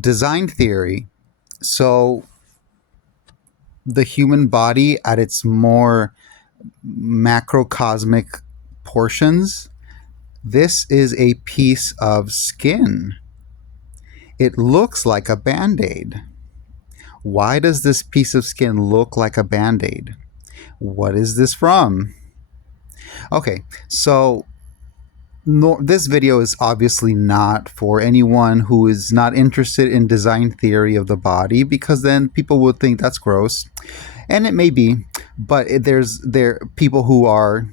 Design theory. So, the human body at its more macrocosmic portions, this is a piece of skin. It looks like a band aid. Why does this piece of skin look like a band aid? What is this from? Okay, so this video is obviously not for anyone who is not interested in design theory of the body, because then people would think that's gross, and it may be, but there people who are,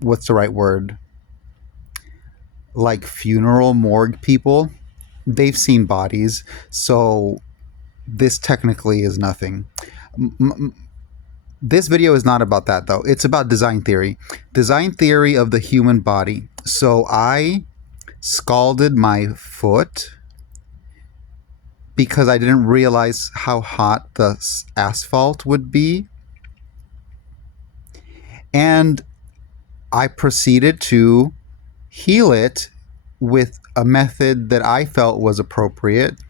what's the right word, like funeral morgue people. They've seen bodies, so this technically is nothing. This video is not about that, though. It's about design theory of the human body. So I scalded my foot because I didn't realize how hot the asphalt would be, and I proceeded to heal it with a method that I felt was appropriate,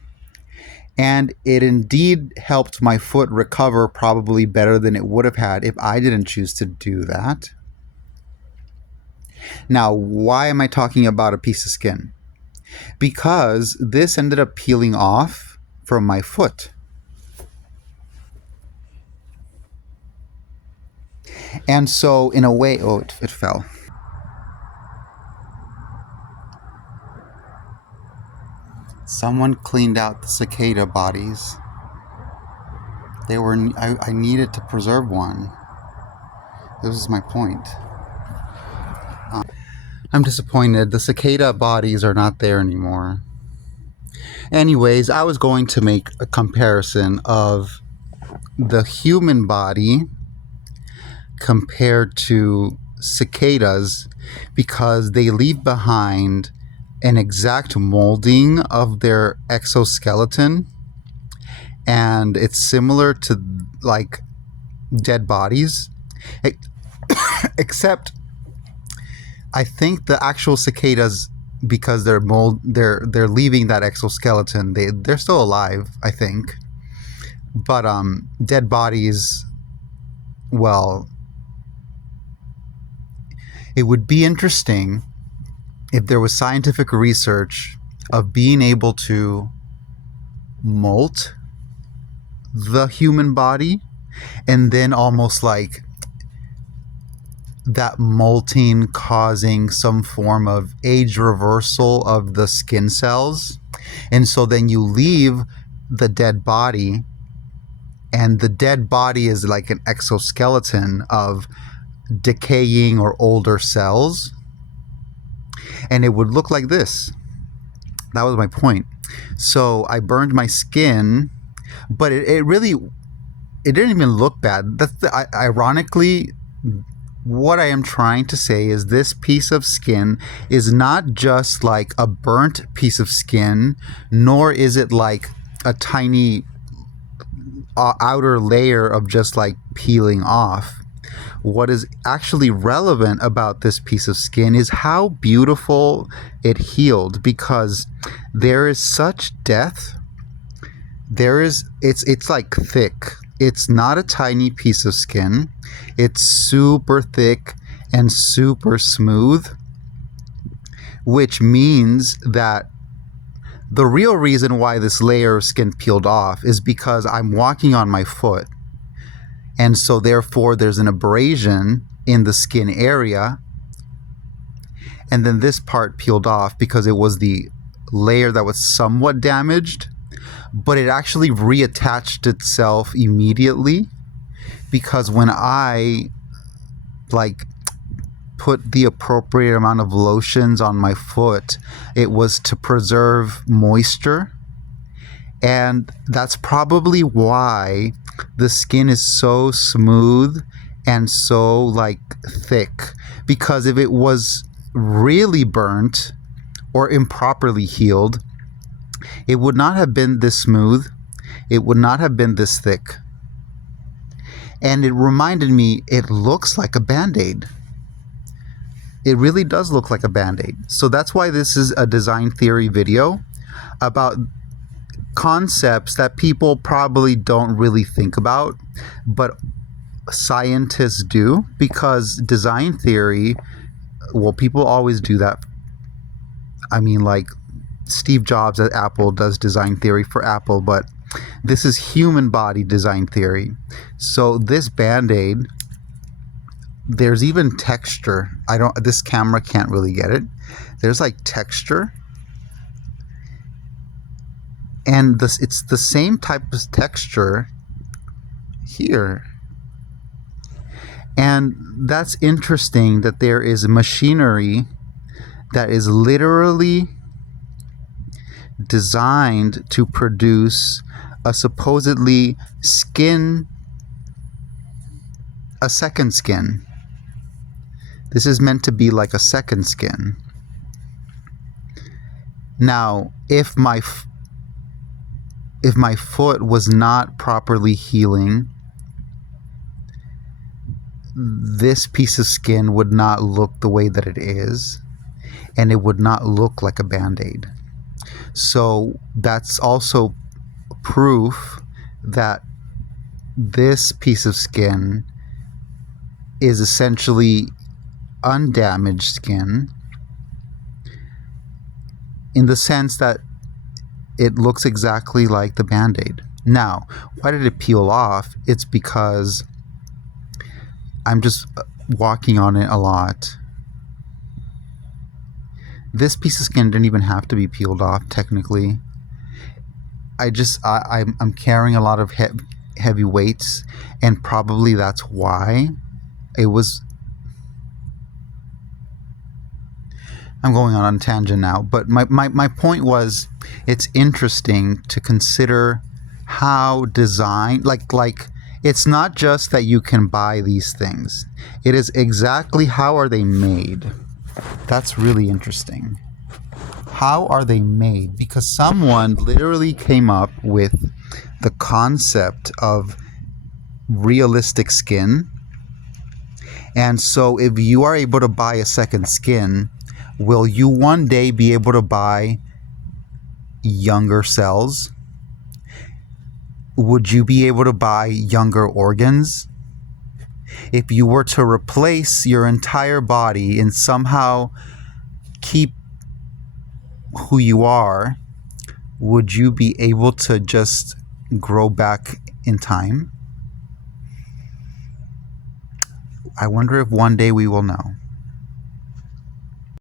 and it indeed helped my foot recover probably better than it would have had if I didn't choose to do that. Now, why am I talking about a piece of skin? Because this ended up peeling off from my foot. And so, in a way, it fell. Someone cleaned out the cicada bodies. I needed to preserve one. This is my point. I'm disappointed. The cicada bodies are not there anymore. Anyways, I was going to make a comparison of the human body compared to cicadas, because they leave behind an exact molding of their exoskeleton, and it's similar to like dead bodies, except I think the actual cicadas, because they're leaving that exoskeleton, they're still alive, I think. But dead bodies, well, it would be interesting if there was scientific research of being able to molt the human body, and then almost like that molting causing some form of age reversal of the skin cells. And so then you leave the dead body, and the dead body is like an exoskeleton of decaying or older cells, and it would look like this. That was my point. So I burned my skin, but it didn't even look bad. Ironically, what I am trying to say is this piece of skin is not just like a burnt piece of skin, nor is it like a tiny outer layer of just like peeling off. What is actually relevant about this piece of skin is how beautiful it healed, because there is such depth. It's like thick. It's not a tiny piece of skin. It's super thick and super smooth, which means that the real reason why this layer of skin peeled off is because I'm walking on my foot. And so therefore there's an abrasion in the skin area. And then this part peeled off because it was the layer that was somewhat damaged, but it actually reattached itself immediately, because when I like put the appropriate amount of lotions on my foot, it was to preserve moisture. And that's probably why the skin is so smooth and so like thick, because if it was really burnt or improperly healed, it would not have been this smooth. It would not have been this thick. And it reminded me, it looks like a band-aid. It really does look like a Band-Aid. So that's why this is a design theory video about concepts that people probably don't really think about, but scientists do, because design theory, well, people always do that. I mean, like Steve Jobs at Apple does design theory for Apple, but this is human body design theory. So this Band-Aid, there's even texture. This camera can't really get it. There's like texture. And it's the same type of texture here. And that's interesting that there is machinery that is literally designed to produce a supposedly a second skin. This is meant to be like a second skin. Now, if my foot was not properly healing, this piece of skin would not look the way that it is, and it would not look like a Band-Aid. So that's also proof that this piece of skin is essentially undamaged skin, in the sense that it looks exactly like the Band-Aid. Now, why did it peel off? It's because I'm just walking on it a lot. This piece of skin didn't even have to be peeled off, technically. I'm carrying a lot of heavy weights, and probably that's why it was. I'm going on a tangent now, but my point was, it's interesting to consider how design, like it's not just that you can buy these things. It is exactly how are they made. That's really interesting. How are they made? Because someone literally came up with the concept of realistic skin. And so if you are able to buy a second skin, will you one day be able to buy younger cells? Would you be able to buy younger organs? If you were to replace your entire body and somehow keep who you are, would you be able to just grow back in time? I wonder if one day we will know.